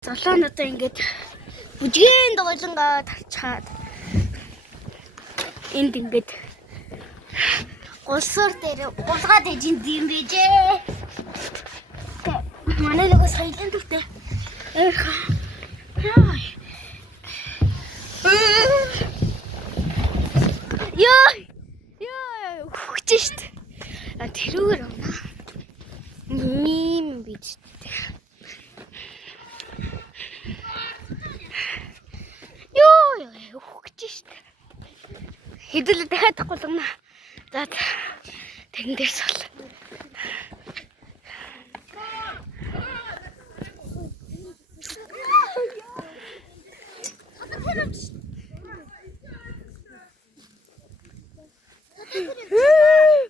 Золоо одоо ингээд бүжгийн дугуйлангаа тарчаад энд ингээд гулсуур дээр уулгаад иж юм бижээ. Манай нэг соёлын төвтэй. Яа хүч штт. Тэрүүгээр унаа. Ийм бич. Хүч штт. Хэдүүлээ дахиад тахгүй. За тэгэн дээр сул.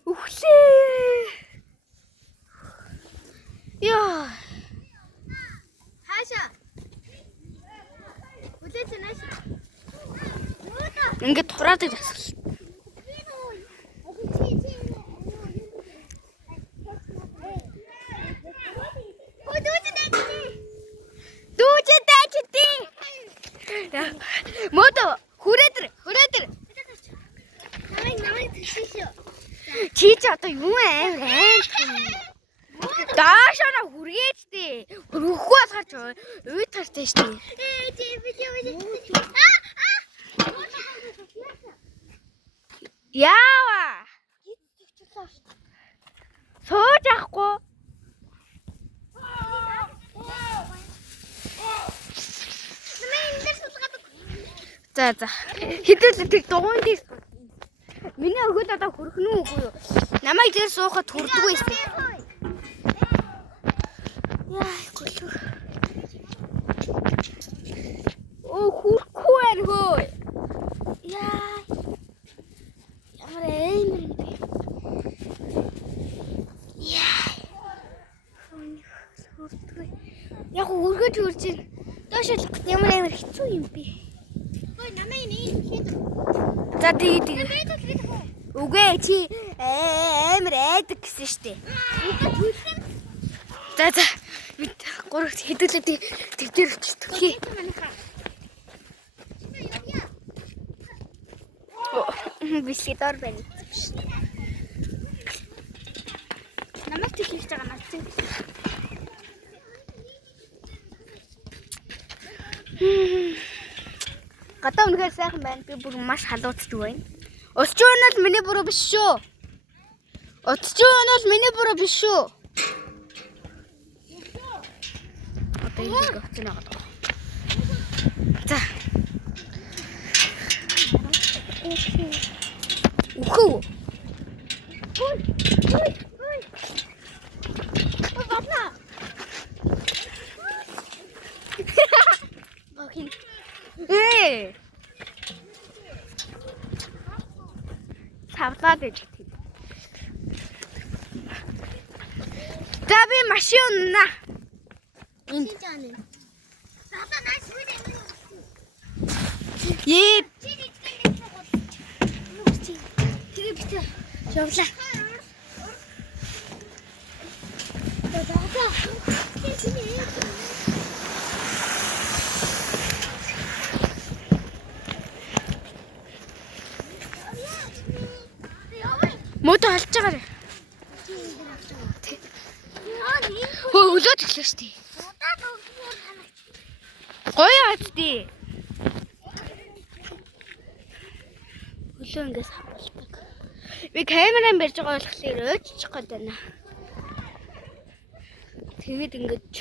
Үхлээ. Яа. Хаашаа. Үлээч нааш. Ингээд тураад ирсэн. Мото хүрээдэр. Намайг тийшээ. Чи одоо юу аим? Даашаа хүргээж дээ. Хөрөхгүй болохоор уйд тартай штий. Яава. Сууж ахгүй. За. Хэдүүлээ тэр дугуйн дээр. Миний өгөөд одоо хөрөх нь үгүй юу? Намайг дээр суухад хүрдэг байсан. Яа, гүлүү. Хүрхгүй байх хөө. Яа. Ямар эймэр юм бэ? Яа. Хүрдгүй. Яг өргөж үрж ин. Доошоолох ямар амар хэцүү юм бэ? Намайг нэг хийдэг. За тэгээд. Үгүй чи амар айдаг гэсэн штэ. За. Бид гурав хэдүүлээ тэг дээр өчтөг хий. Бисгитор байна. Намайг тийж байгаа надад. Гадаа үнэхээр сайхан байна. Би бүр маш халуучж байна. Өсчүүн нь миний буруу биш шүү. Одоо ингэ өгцөн байгаа. За. Ухуу. Ой. Бабна. Окей. Тавлаад гэж. За би машин унна. Энд. Надаа нааш үгүй юм. Ээ. Тэгээ битээ. Явлаа. Мото алж байгаарай. Өлөөд ирлээ штий. Гоё аадтий. Өлөө ингээс хавуулдаг. Би камераа барьж байгаа болохоор өөччих гээд байна. Тэгээд ингэж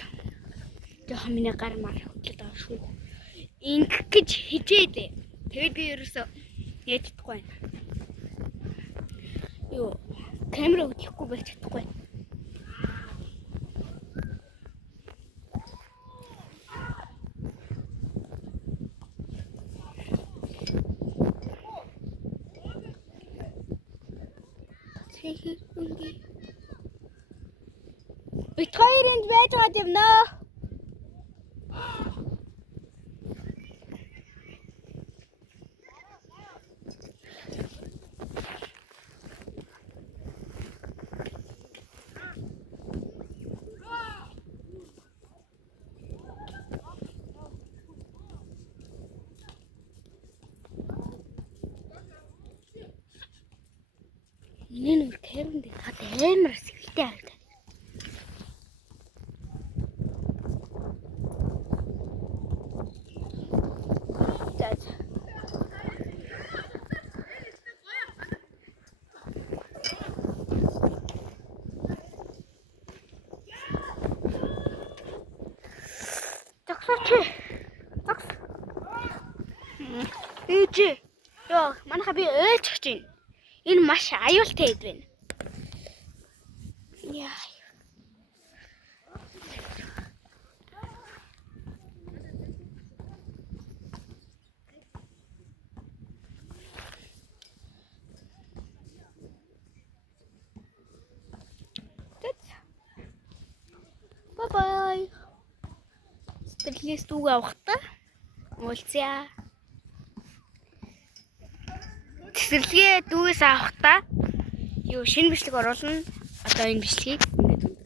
жоохон миний гар мар хөдлөд байгаа шүү. Ингэх гэж хичээлээ. Тэгээд би ерөөсөө яаж чадахгүй байна. Юу, камера хөдлөхгүй байж чадахгүй. Бид хоёр энд байж байгаа юм нөө. Тэрэнд амар сэвтэй харагдав. Ээжээ. Йоо, манайха би ээлж гэж байна. Энэ маш аюултай хэд байна. Яа. Bye. Стрэлээс дүүг авахтаа уулзъя. Цэцэрлэгээ дүүгээс авахтаа юу шинэ бичлэг оруулна. Одоо энэ бичлэгийг ингээд